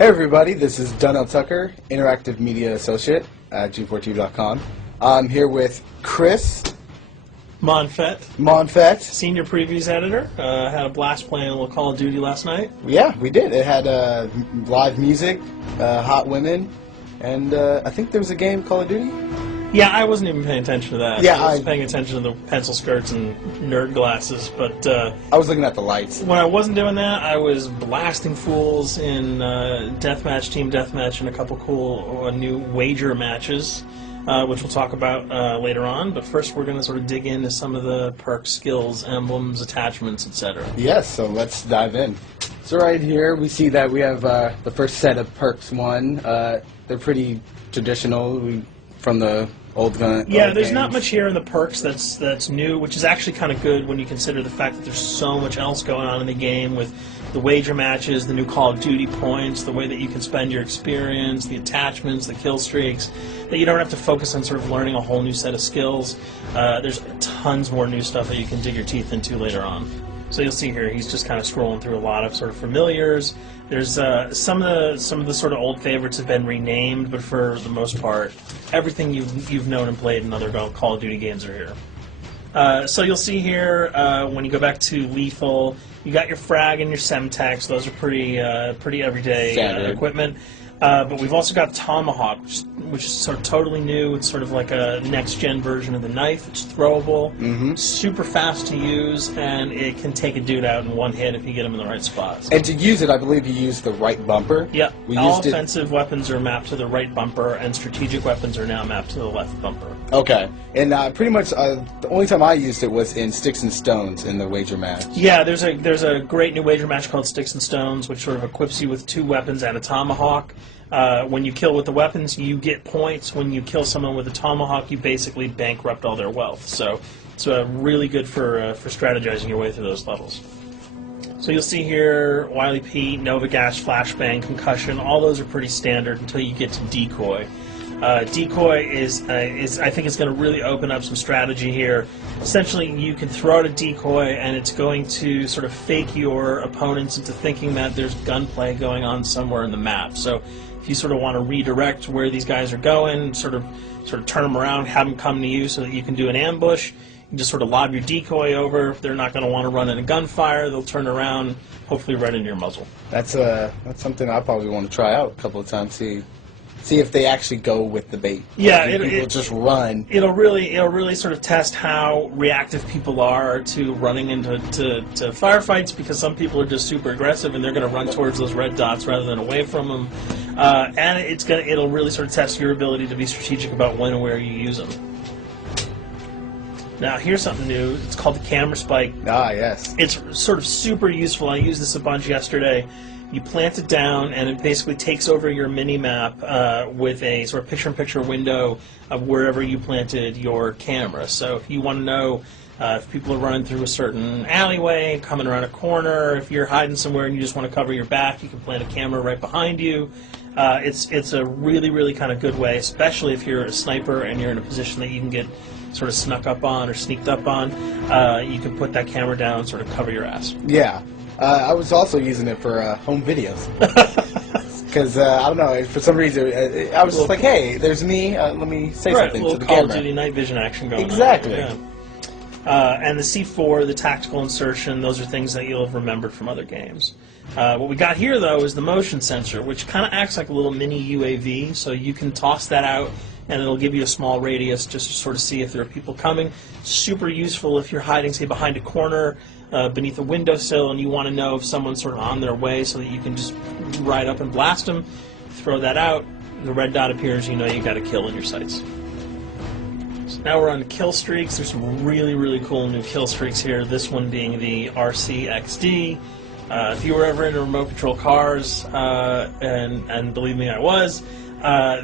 Hey everybody, this is Donnell Tucker, Interactive Media Associate at G4TV.com. I'm here with Chris Monfett, Senior Previews Editor. Had a blast playing a little Call of Duty last night. Yeah, we did. It had live music, hot women, and I think there was a game, Call of Duty? Yeah, I wasn't even paying attention to that. Yeah, I was paying attention to the pencil skirts and nerd glasses, but I was looking at the lights. When I wasn't doing that, I was blasting fools in deathmatch, team deathmatch, and a couple cool new wager matches, which we'll talk about later on. But first, we're going to sort of dig into some of the perks, skills, emblems, attachments, etc. Yes, so let's dive in. So right here, we see that we have the first set of perks one. They're pretty traditional from the old gun. Yeah, there's not much here in the perks that's new, which is actually kind of good when you consider the fact that there's so much else going on in the game with the wager matches, the new Call of Duty points, the way that you can spend your experience, the attachments, the kill streaks, that you don't have to focus on sort of learning a whole new set of skills. There's tons more new stuff that you can dig your teeth into later on. So you'll see here, he's just kind of scrolling through a lot of sort of familiars. There's some of the sort of old favorites have been renamed, but for the most part, everything you've known and played in other Call of Duty games are here. So you'll see here when you go back to lethal, you got your frag and your semtex. Those are pretty everyday equipment. But we've also got Tomahawk, which is sort of totally new. It's sort of like a next-gen version of the knife. It's throwable, super fast to use, and it can take a dude out in one hit if you get him in the right spots. And to use it, I believe you use the right bumper. Yeah, all offensive weapons are mapped to the right bumper, and strategic weapons are now mapped to the left bumper. Okay, and pretty much the only time I used it was in Sticks and Stones in the wager match. Yeah, there's a great new wager match called Sticks and Stones, which sort of equips you with 2 weapons and a tomahawk. When you kill with the weapons, you get points. When you kill someone with a tomahawk, you basically bankrupt all their wealth. So it's really good for strategizing your way through those levels. So you'll see here, Wily Pete, Nova Gas, Flashbang, Concussion. All those are pretty standard until you get to Decoy. Decoy is I think it's going to really open up some strategy here. Essentially, you can throw out a decoy, and it's going to sort of fake your opponents into thinking that there's gunplay going on somewhere in the map. So if you sort of want to redirect where these guys are going, sort of turn them around, have them come to you so that you can do an ambush, you just sort of lob your decoy over. They're not going to want to run into gunfire. They'll turn around, hopefully right into your muzzle. That's something I probably want to try out a couple of times. See if they actually go with the bait. Yeah, it'll just run. It'll really sort of test how reactive people are to running into firefights, because some people are just super aggressive and they're going to run towards those red dots rather than away from them. And it'll really sort of test your ability to be strategic about when and where you use them. Now, here's something new. It's called the camera spike. Ah, yes. It's sort of super useful. I used this a bunch yesterday. You plant it down, and it basically takes over your mini-map with a sort of picture-in-picture window of wherever you planted your camera. So if you want to know if people are running through a certain alleyway, coming around a corner, if you're hiding somewhere and you just want to cover your back, you can plant a camera right behind you. It's a really kind of good way, especially if you're a sniper and you're in a position that you can get sort of snuck up on or sneaked up on. You can put that camera down and sort of cover your ass. Yeah. I was also using it for home videos. Because, I don't know, for some reason, I was just like, hey, there's me, let me say something to the camera. Call of Duty night vision action going on. Exactly. Yeah. And the C4, the tactical insertion, those are things that you'll have remembered from other games. What we got here, though, is the motion sensor, which kind of acts like a little mini UAV, so you can toss that out, and it'll give you a small radius just to sort of see if there are people coming. Super useful if you're hiding, say, behind a corner, beneath a windowsill, and you want to know if someone's sort of on their way so that you can just ride up and blast them. Throw that out, the red dot appears, you know you got a kill in your sights. So now we're on kill streaks. There's some really cool new kill streaks here, this one being the RCXD. If you were ever into remote control cars, and believe me, I was,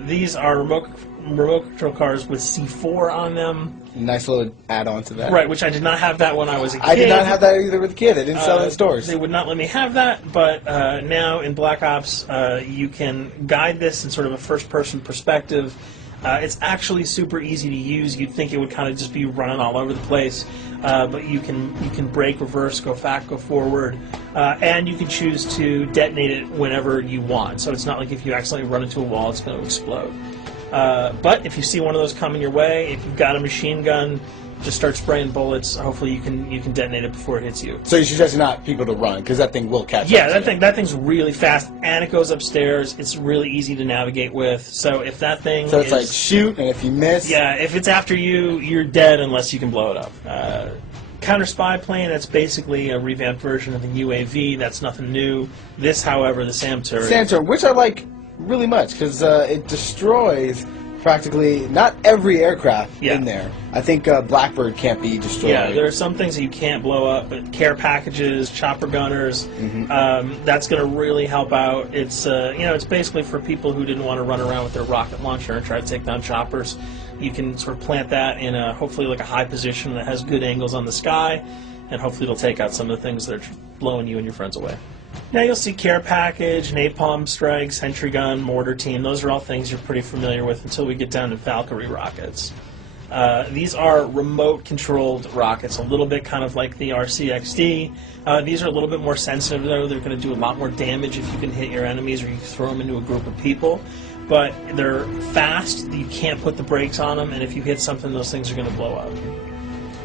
these are remote control cars with C4 on them. Nice little add-on to that. Right, which I did not have that when I was a kid. I did not have that either with a kid. They didn't sell in stores. They would not let me have that, but now in Black Ops, you can guide this in sort of a first-person perspective. It's actually super easy to use. You'd think it would kind of just be running all over the place, but you can brake, reverse, go back, go forward, and you can choose to detonate it whenever you want. So it's not like if you accidentally run into a wall, it's going to explode. But if you see one of those coming your way, if you've got a machine gun, just start spraying bullets. Hopefully you can detonate it before it hits you. So you suggest not people to run, because that thing will catch Yeah, up to that thing's really fast, and it goes upstairs. It's really easy to navigate with. So if that thing So it's like shoot, and if you miss... Yeah, if it's after you, you're dead unless you can blow it up. Counter spy plane, that's basically a revamped version of the UAV. That's nothing new. This, however, the SAM turret... SAM turret, which I like really much, because it destroys... practically not every aircraft in there. I think Blackbird can't be destroyed. Yeah, there are some things that you can't blow up, but care packages, chopper gunners, that's going to really help out. It's it's basically for people who didn't want to run around with their rocket launcher and try to take down choppers. You can sort of plant that in a hopefully like a high position that has good angles on the sky, and hopefully it'll take out some of the things that are blowing you and your friends away. Now you'll see care package, napalm strike, sentry gun, mortar team. Those are all things you're pretty familiar with until we get down to Valkyrie rockets. These are remote-controlled rockets, a little bit kind of like the RCXD. These are a little bit more sensitive, though. They're going to do a lot more damage if you can hit your enemies or you throw them into a group of people. But they're fast, you can't put the brakes on them, and if you hit something, those things are going to blow up.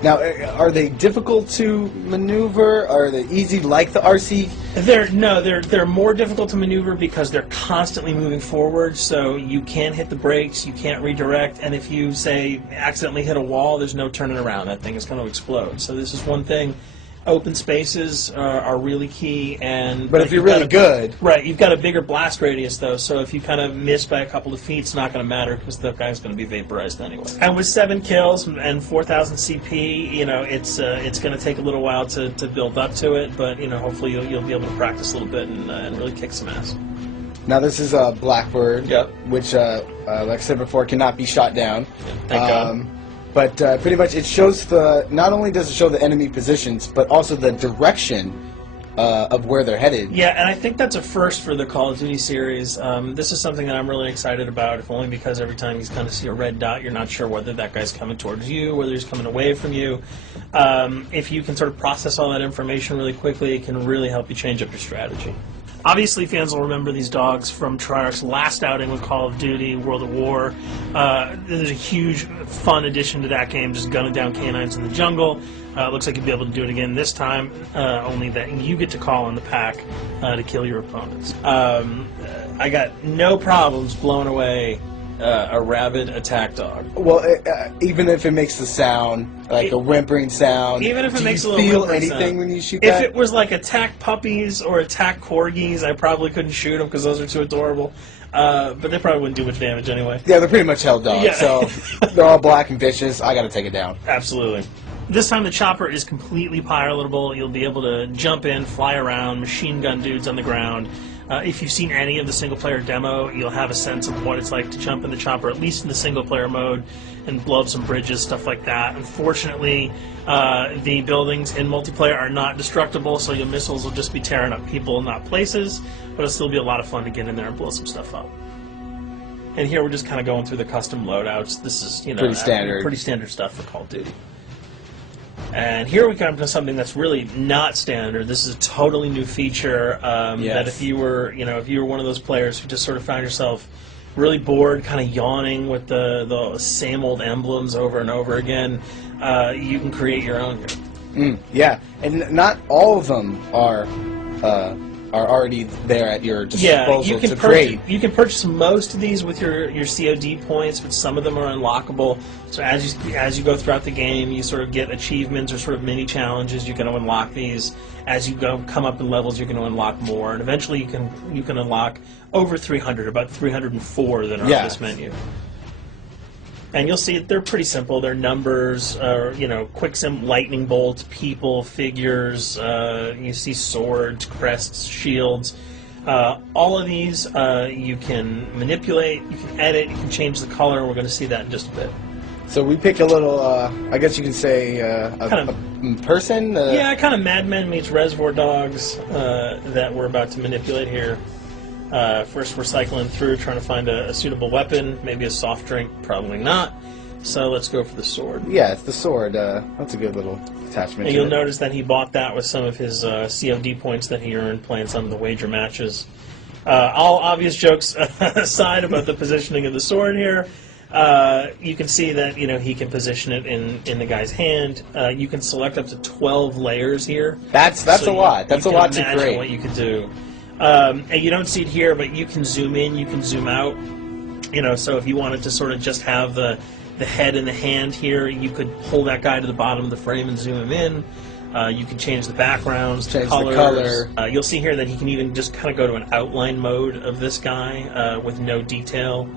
Now, are they difficult to maneuver? Are they easy like the RC? They're more difficult to maneuver because they're constantly moving forward, so you can't hit the brakes, you can't redirect, and if you, say, accidentally hit a wall, there's no turning around. That thing is going to explode. So this is one thing. Open spaces are really key, but if you're really good, right? You've got a bigger blast radius, though, so if you kind of miss by a couple of feet, it's not going to matter because the guy's going to be vaporized anyway. And with 7 kills and 4,000 CP, it's going to take a little while to build up to it, but hopefully you'll be able to practice a little bit and really kick some ass. Now this is a Blackbird, which, like I said before, cannot be shot down. Yeah, thank God. But pretty much it shows not only does it show the enemy positions, but also the direction of where they're headed. Yeah, and I think that's a first for the Call of Duty series. This is something that I'm really excited about, if only because every time you kind of see a red dot, you're not sure whether that guy's coming towards you, whether he's coming away from you. If you can sort of process all that information really quickly, it can really help you change up your strategy. Obviously, fans will remember these dogs from Treyarch's last outing with Call of Duty, World of War. There's a huge, fun addition to that game, just gunning down canines in the jungle. Looks like you'll be able to do it again this time, only that you get to call on the pack to kill your opponents. I got no problems blowing away a rabid attack dog. Well, even if it makes the sound, like a whimpering sound, even if it makes a little feel whimpering anything sound. When you shoot that? If it was like attack puppies or attack corgis, I probably couldn't shoot them because those are too adorable. But they probably wouldn't do much damage anyway. Yeah, they're pretty much held dogs, so they're all black and vicious. I got to take it down. Absolutely. This time the chopper is completely pilotable. You'll be able to jump in, fly around, machine gun dudes on the ground. If you've seen any of the single-player demo, you'll have a sense of what it's like to jump in the chopper, at least in the single-player mode, and blow up some bridges, stuff like that. Unfortunately, the buildings in multiplayer are not destructible, so your missiles will just be tearing up people, not places, but it'll still be a lot of fun to get in there and blow some stuff up. And here we're just kind of going through the custom loadouts. This is, pretty standard stuff for Call of Duty. And here we come to something that's really not standard. This is a totally new feature that if you were one of those players who just sort of found yourself really bored, kind of yawning with the same old emblems over and over again, you can create your own here. Yeah, and not all of them are already there at your disposal to create. You can purchase most of these with your COD points, but some of them are unlockable. So as you go throughout the game, you sort of get achievements or sort of mini challenges. You're going to unlock these. As you come up in levels, you're going to unlock more, and eventually you can unlock over 300, about 304 that are on this menu. And you'll see they're pretty simple. They're numbers, quick lightning bolts, people, figures. You see swords, crests, shields. All of these you can manipulate, you can edit, you can change the color. We're going to see that in just a bit. So we pick a little, I guess you can say, a person? Yeah, kind of Mad Men meets Reservoir Dogs that we're about to manipulate here. First, we're cycling through trying to find a suitable weapon, maybe a soft drink, probably not. So let's go for the sword. Yeah, it's the sword. That's a good little attachment. And you'll notice that he bought that with some of his COD points that he earned playing some of the wager matches. All obvious jokes aside about the positioning of the sword here, you can see that he can position it in the guy's hand. You can select up to 12 layers here. That's a lot. That's a lot to imagine grade. what you could do. And you don't see it here, but you can zoom in, you can zoom out. So if you wanted to sort of just have the head and the hand here, you could pull that guy to the bottom of the frame and zoom him in. You can change the backgrounds, change colors. the color. You'll see here that he can even just kind of go to an outline mode of this guy with no detail.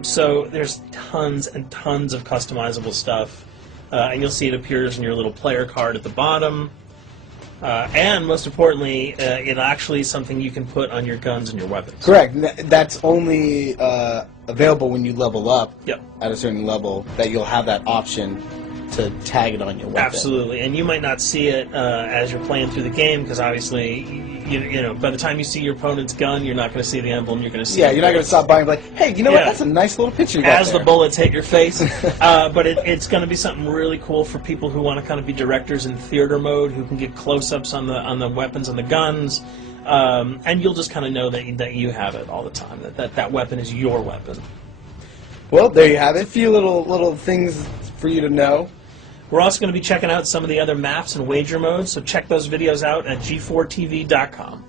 So there's tons and tons of customizable stuff. And you'll see it appears in your little player card at the bottom. And most importantly, it actually is something you can put on your guns and your weapons. Correct. That's only available when you level up Yep. at a certain level, that you'll have that option to tag it on your weapon. Absolutely, and you might not see it as you're playing through the game, because obviously, by the time you see your opponent's gun, you're not going to see the emblem. You're going to see. Yeah, you're not going to stop by and be like, hey, you know what? That's a nice little picture you got as there. the bullets hit your face. But it's going to be something really cool for people who want to kind of be directors in theater mode, who can get close-ups on the weapons and the guns, and you'll just kind of know that you have it all the time. That weapon is your weapon. Well, there you have it. A few little things for you to know. We're also going to be checking out some of the other maps and wager modes, so check those videos out at g4tv.com.